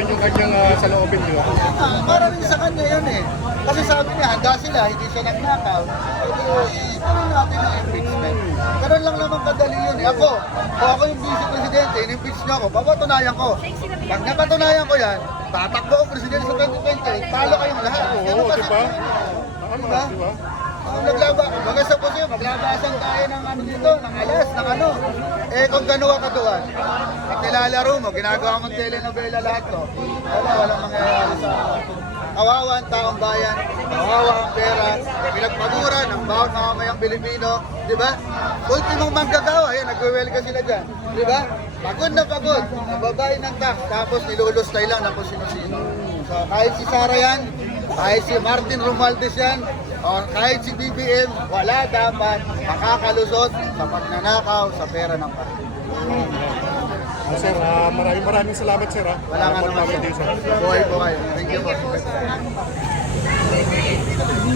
dagdagan yung kanyang saloobin, di ba? Para rin sa kanya yun eh. Kasi sabi niya, handa sila, hindi siya nagnakaw. Ituloy natin ang impeachment. Ganun lang naman kadali yun eh. Ako, kung ako yung vice presidente, in-impeach niyo ako, papatunayan ko. Pag napatunayan ko yan, tatakbo ko presidente sa 2028, talo kayong lahat. Ganun Oo, kasi di ba? yun. Tama, di ba? Naglaba, baga sa puso, maglabasan tayo ng ano dito, ng alas, ng ano. Eh kung gano'n katuan, at nilalaro mo, ginagawa mong telenovela lahat to, walang mangyayari sa kawawa ang taong bayan, kawawa ang pera, pinagpagura ng bawat mamamayang Pilipino, di ba? Ultimong manggagawa, yan, nagwe-welcome sila dyan, di ba? Pagod na pagod, nababayin ng tax, tapos nilulustay lang ng kung sino-sino. So kahit si Sara yan, kahit si Martin Romualdez yan, o kahit si BBM, wala dapat makakalusot sa pagnanakaw sa pera ng partido. Sir, maraming salamat, sir. Wala nga naman sir. Buhay po kayo. Thank you po.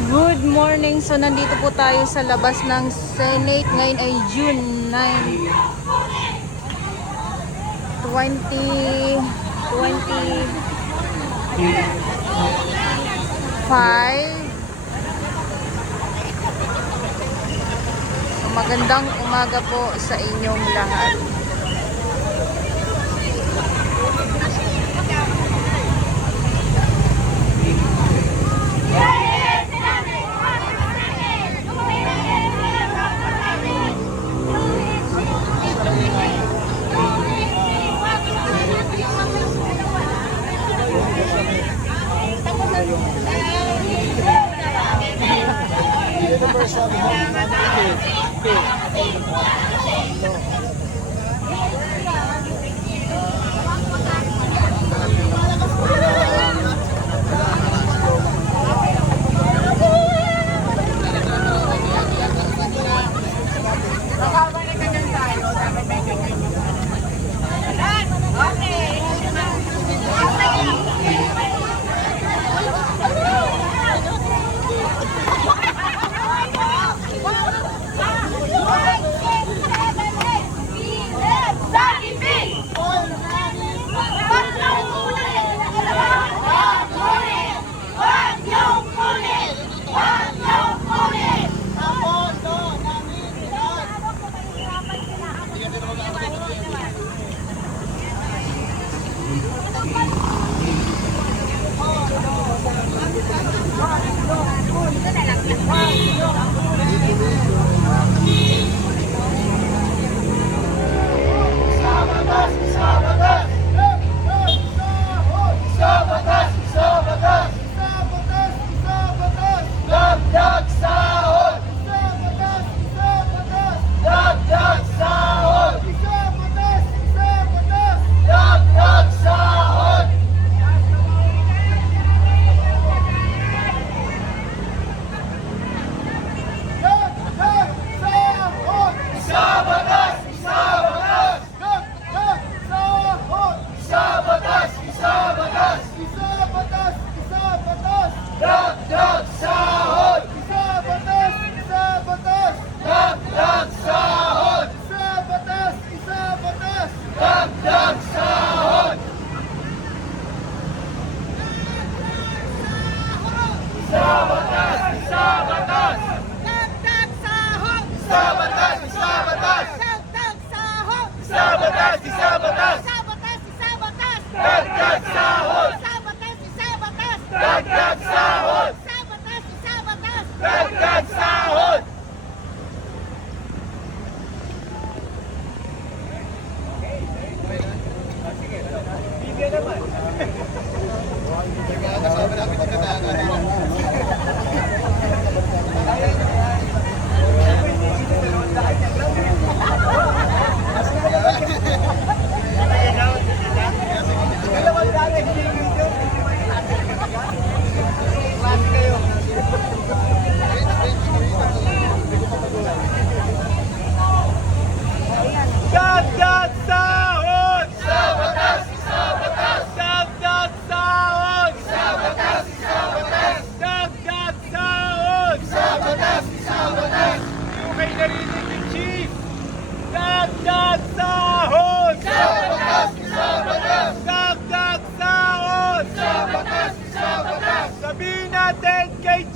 Good morning. So nandito po tayo sa labas ng Senate. Ngayon ay June 9, 2025. Magandang umaga po sa inyong lahat.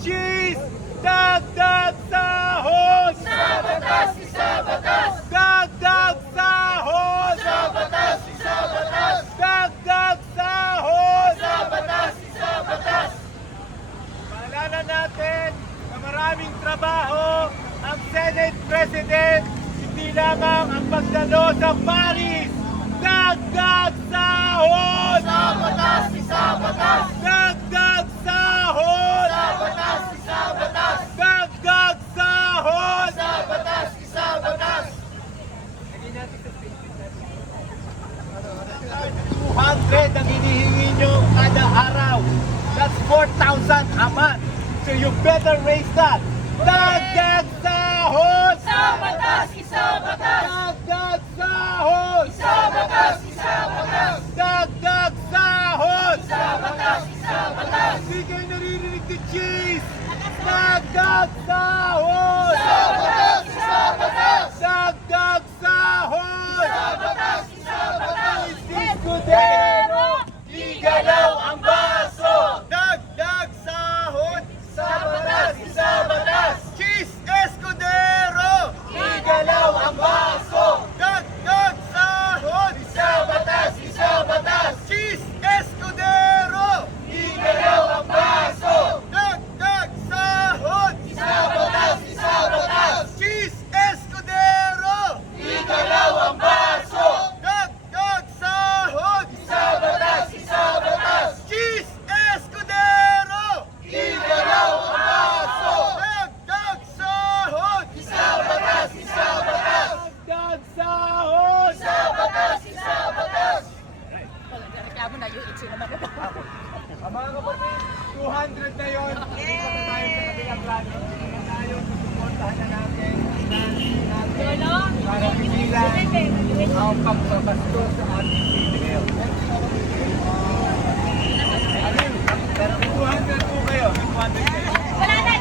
cheese! Dagdag sahod! Sa batas, isa batas! Dagdag sahod! Sa batas, isa batas! Dagdag sahod! Sa batas, isa batas! Paalala natin na maraming trabaho ang Senate President, hindi lamang ang pagdalo sa Paris. Dagdag sahod! Sa batas, isa batas! Dagdag sahod! Sa batas, isa batas! Dagdag sahod! Sa batas, isa batas! 200 ang hinihingi nyo kada araw. That's 4,000 a month. So you better raise that. Dagdag sahod! Sa batas, isa batas! Dagdag sahod! Sa batas, isa batas! Dagdag sahod! Sa batas, isa batas! Hindi kayo naririnig ni Cheese! Dagdag sahod! Sa batas, isa batas! Dagdag sahod! Sa batas, isa batas! Diskudero! Igalaw ang baso! Dagdag sahod! Sa batas, isa batas! Cheese Escudero! Igalaw ang baso! Dagdag sahod! Isa batas, isa batas! Cheese Escudero! Igalaw ang baso! Dagdag sahod! Isa batas, isa batas! Cheese Escudero! Igalaw ang baso! Dagdag sahod! Isa batas, isa batas! Cheese Escudero! Igalaw ang baso! Dagdag sahod! Isa batas, isa batas! Dagdag sahod! Isa batas, isa batas! Reklamo na yung itsi naman. Mga kapatid, 200 na yun. Dito na tayo sa kabilang plano. Dito na tayo, susuportahan na natin para pigilan ang pagpapasto sa ating PDL. Alin, 200 po kayo. 200 kayo. Wala na,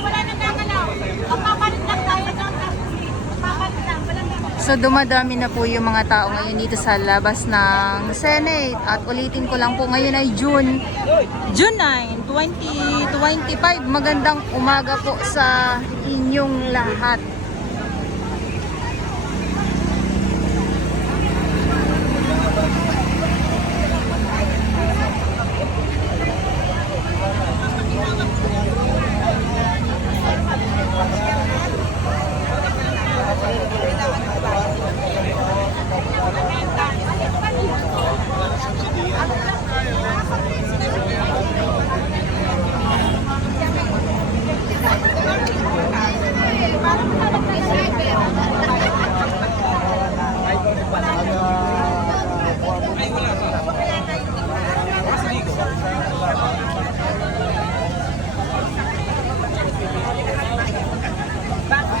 wala na gagalaw. Ang papalit lang tayo ng taxi. Papalit lang, walang gagalaw. So dumadami na po yung mga tao ngayon dito sa labas ng Senate. At ulitin ko lang po, ngayon ay June 9, 2025. Magandang umaga po sa inyong lahat.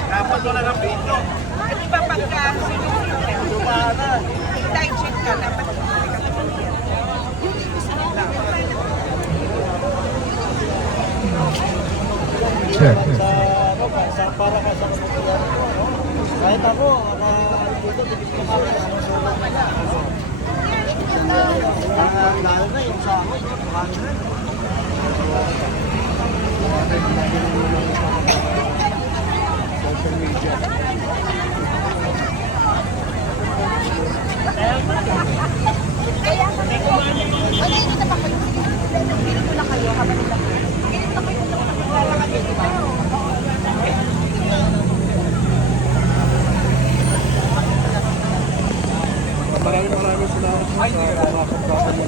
Dapat wala ng pito. Di ba pagka time sheet ka, dapat Kahit ako, dito, dito ko lalo na yung sa ako, Maraming salamat sa mga kabraso mo.